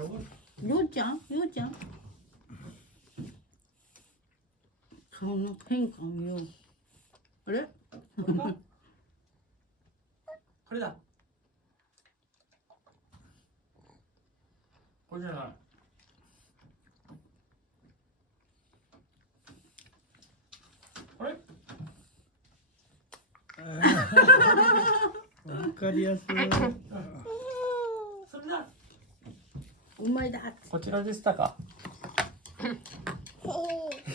ようちゃん顔の変化を見よう。あれこれだ。これじゃない。あれわかりやすい。それだ。うまいだ。こちらでしたか。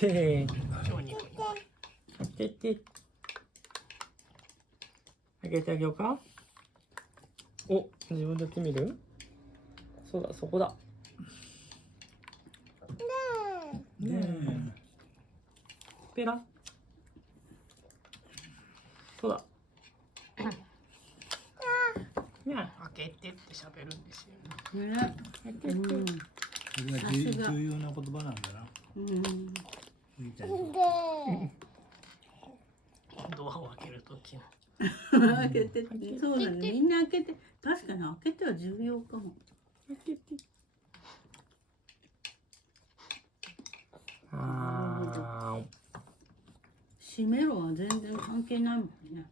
へへ。超ニコニコ。てってあげてあげようか。お、自分でやってみる。そうだ、そこだ。ねペラ。そうだ。にゃ。開けてって喋るんですよ。ね。え、これが重要な言葉なんだな。みたいな。ドアを開けるときの。開けて、そうなの、みんな開けて、確かに開けては重要かも。あ閉めろは全然関係ないもんね。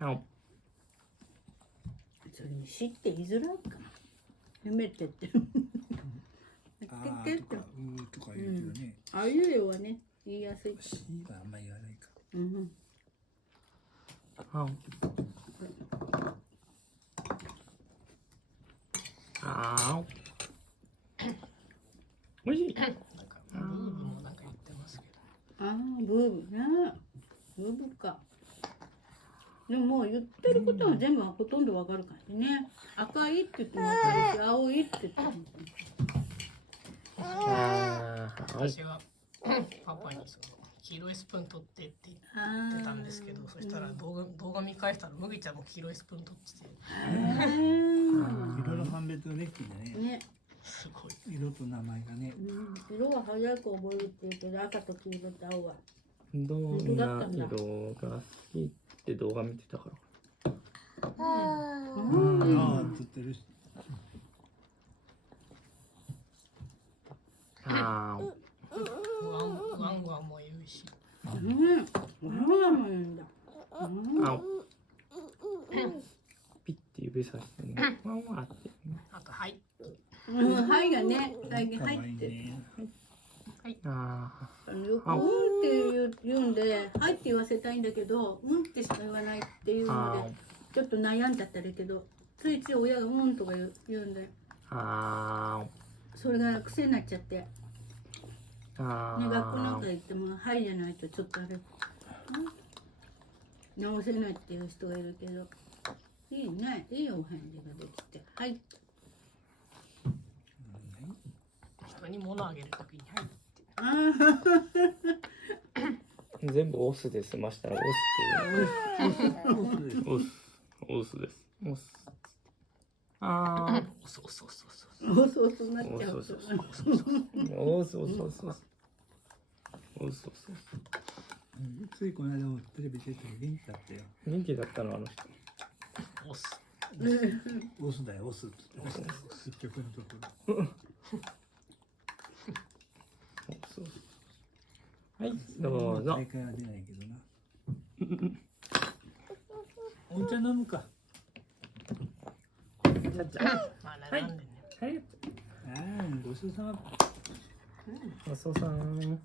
あ。それに知って言いづらいかな。閉めてって。あ開けてってーとかとか言うけどね。あいうえおはね、言いやすい。しはあんまり言わないか。うん。あ。おいしい。なんかブーブもなんか言ってますけど。ああ、ブーブね。ブーブか。でももう言ってることは全部ほとんどわかるからね。赤いって言ってもわかるし、青いって言ってもわかる。私はパパにその黄色いスプーン取ってって言ってたんですけど、そしたら動画見返したら麦ちゃんも黄色いスプーン取ってて、色の判別ができてんだね。ね。すごい。色と名前がね。色は早く覚えるって言うけど、赤と黄色と青は。どんな色が好きって動画見てたから。ああ、つってるし。あワンワンも言うし。ワンワンも言うんだ。あ。ピッて指さしてね。ワンワンって。あとはい。はいがね、最近かわ入って。いいね。あよくって言うんで、はいって言わせたいんだけど、ってしか言わないっていうので、ちょっと悩んじゃったりけど、ついつい親がとか言うんで、あ。それが癖になっちゃって、ね、あ学校なんか行っても、はいじゃないとちょっとあれ、直せないっていう人がいるけど、いいね、いいお返事ができて、はい。人に物あげるときにはいって。全部オスで済ましたらオスっていう。オスです。オス。ああ。そうそうそうそう。そうなっちゃう。オスオスオス。ついこの間もテレビ出て元気だったよ。元気だったのあの人。オス。オスだよ、オスって言ってました。結局のところ。はい、どうぞ。大会は出ないけどな。お茶飲むか。まあ並んでね。はい。ああ、ごちそうさま。ごちそうさん。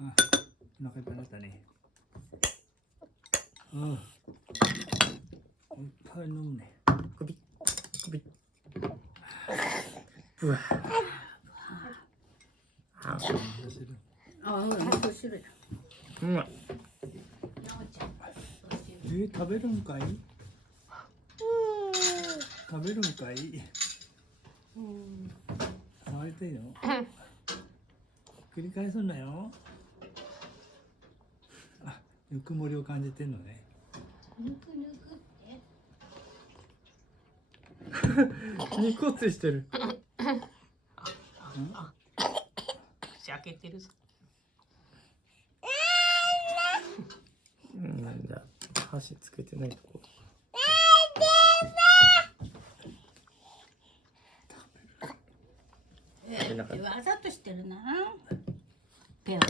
あ、お腹いっぱいになったね。うん。いっぱい飲むね。首。うわ。あ、ほら、味噌汁だ。うまい。食べるんかい？食べるんかい？触りたいの？繰り返すんだよ。あ、ぬくもりを感じてんのね。ニコってしてる。口開けてるぞ。箸つけてないとこ。わざとしてるな。ペロペ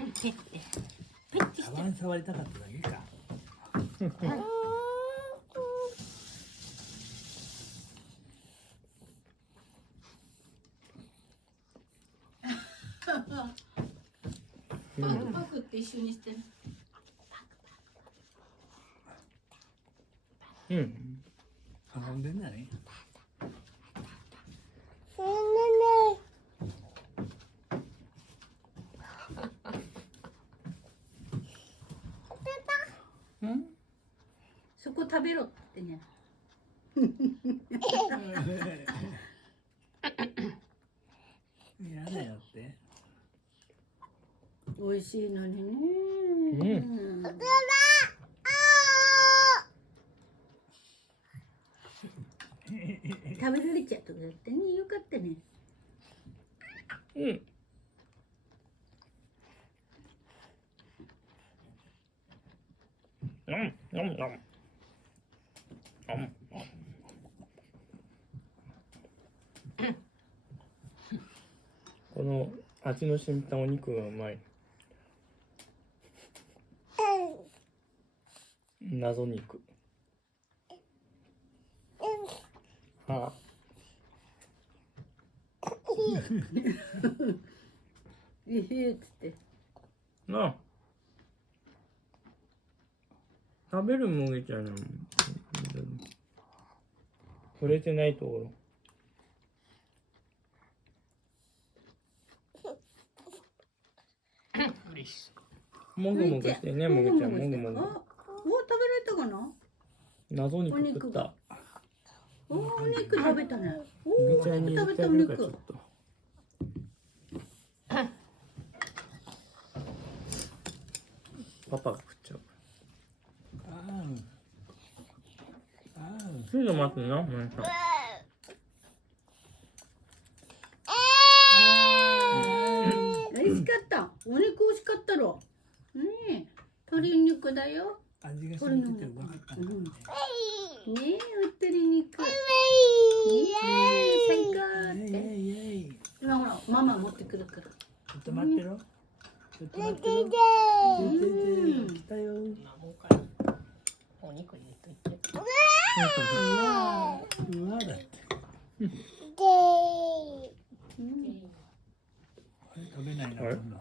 ッてペッてしてカバン触りたかっただけか。パクパクって一緒にしてる。うん。遊んでんだね。そこ食べろってね。やだよって。美味しいのにね。食べられちゃうとかだってね、よかったね。うん。この味の染みたお肉がうまい。謎肉。あ。いいっつって。なあ。食べるもげちゃうの。触れてないところ。嬉しもぐもぐしてね、もげちゃん、もぐもぐ。あ、もう食べられたかな。謎肉食った。お肉食べたね。もげちゃんに入れてあげるからちょっと。パパが食っちゃう。ちょっと待ってな、もうさ。美味しかった。お肉美味しかったろ。ねえ、鶏肉だよ。味が染みててうまかったんだね。ねえ、鶏肉。ねえ、最高って。今ほら、ママ持ってくるから。ちょっと待ってろ。ちょっと待ってろ。来たよ。い。もう一回お肉入れといて。うわだって。食べないな、今度。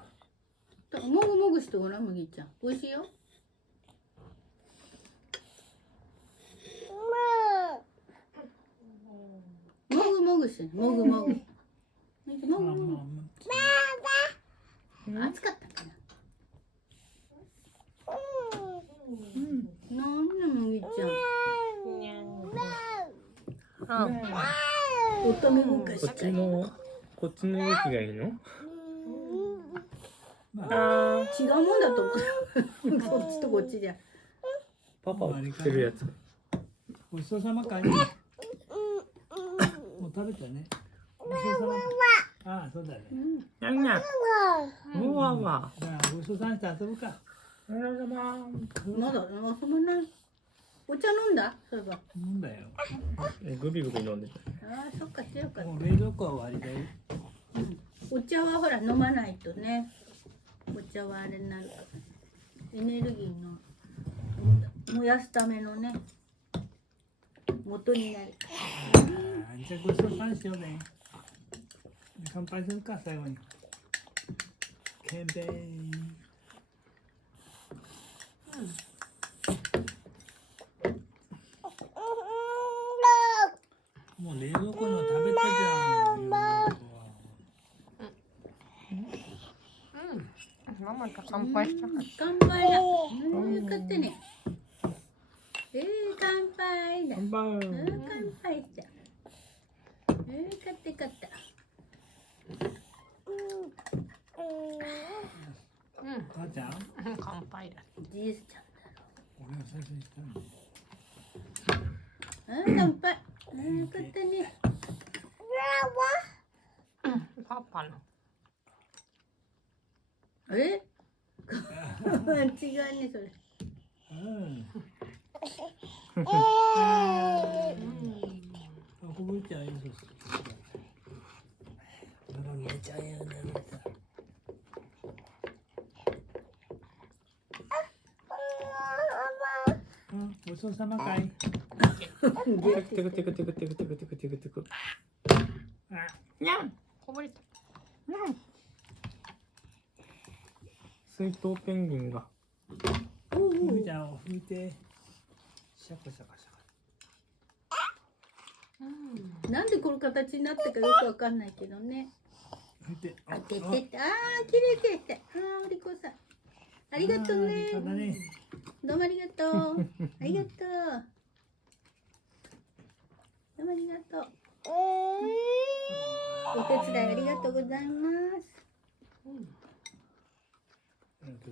もぐもぐしてごらん、麦ちゃん。美味しいよ。もぐもぐして、もぐもぐ。もぐもぐ。暑かったかな。なんで麦ちゃん。乙女昔こっちの動きがいいの？違うもんだと思う。こっちとこっちじゃ。パパを食ってるやつ。ごちそうさまかね。もう食べたね。ごちそうさまか。ああ、そうだね。にゃんにゃん。うわわ。じゃあごちそうさまして遊ぶか。まだ遊ばない。お茶飲んだ？そういえば。飲んだよ。グビグビ飲んでた。ああ、そっか、強かった。もう冷蔵庫は終わりだよ。お茶はほら飲まないとね。お茶はあれになるから。エネルギーの燃やすためのね。元になる。じゃあごちそうさましようね。乾杯するか、最後に。乾杯。もう冷蔵庫の食べたじゃん。ママと乾杯したかっ乾杯だ。よかったね。乾杯だ。乾杯。乾杯だ。よかったよかった。母ちゃん、た。乾杯だ。じいちゃんだ俺が最初にしたの。ろ。乾杯。よかったね。パパの。違うねそれ。こぶちゃんよそす。めちゃえやな。ごちそうさまかい。テクテクテクテクテクテクテクテクテクテク。にゃん。こぼれた。水筒ペンギンが。こぶちゃんを拭いて。シャカシャカシャカ。なんでこの形になったかよくわかんないけどね。拭いて。あ、てってって、あー、きれいきれいきれい。あー、お利口さん。ありがとうね。そうだね。どうもありがとう。ありがとう。どうもありがとう。お手伝いありがとうございます。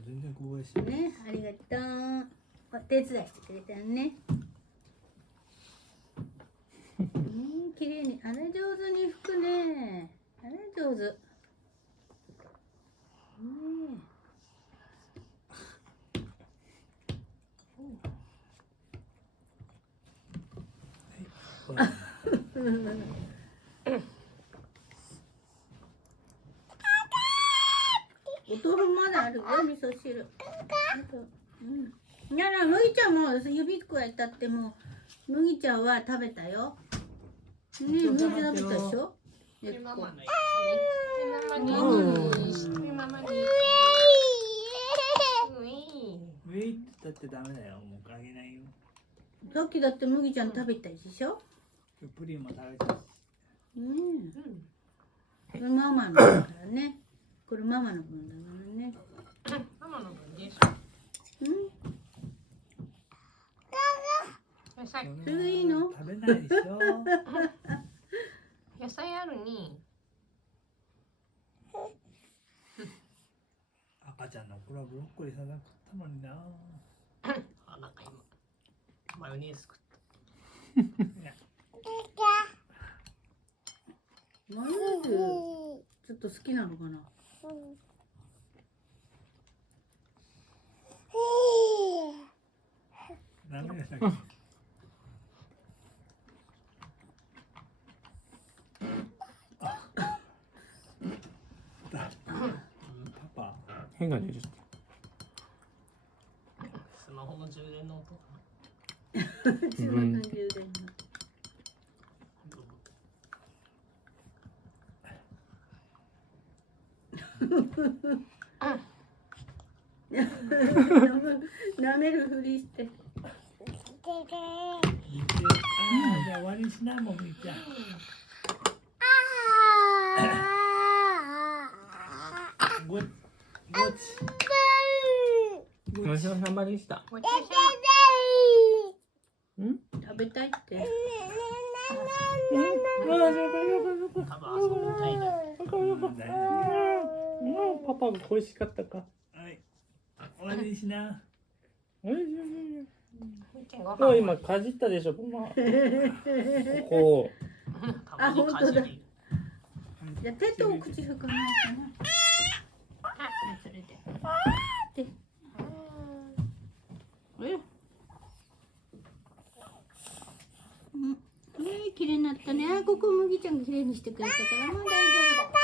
全然こぼれしない。ね、ありがとう。お手伝いしてくれたね。綺麗に、あれ上手に拭くね。あれ上手。ねお豆腐まだあるよ、味噌汁。なら、麦ちゃんも指くわえたってもう、麦ちゃんは食べたよ。ね、麦食べたでしょ。ママのやつね。ママに。ママに。ウェイって言ったってダメだよ。もうあげないよ。さっきだって麦ちゃん食べたでしょ。プリンも食べたし。これママのだからね。これママの分だからね。ママの分です。野菜。それがいいの？食べないでしょ。野菜あるに。赤ちゃんの頃はブロッコリーさんが食ったのにな。あ、なんか今マヨネーズ食った。マヨネーズちょっと好きなのかな。ダメださっき。パパ。変が出るって。スマホの充電の音か自分の充電の。舐めるふりして。じゃあ終わりにしなもんみーちゃん。ごち。ごちそうさまでした。ごちそうさ食べたいって。ま。多分遊びたいだよ。パパが恋しかったか。はい。終わりにしな。もう今かじったでしょ、ママ。こたまにかじる。じゃあ手と口拭かないかな。それで。で。綺麗になったね。あ、ここ麦ちゃんが綺麗にしてくれたからもう大丈夫だ。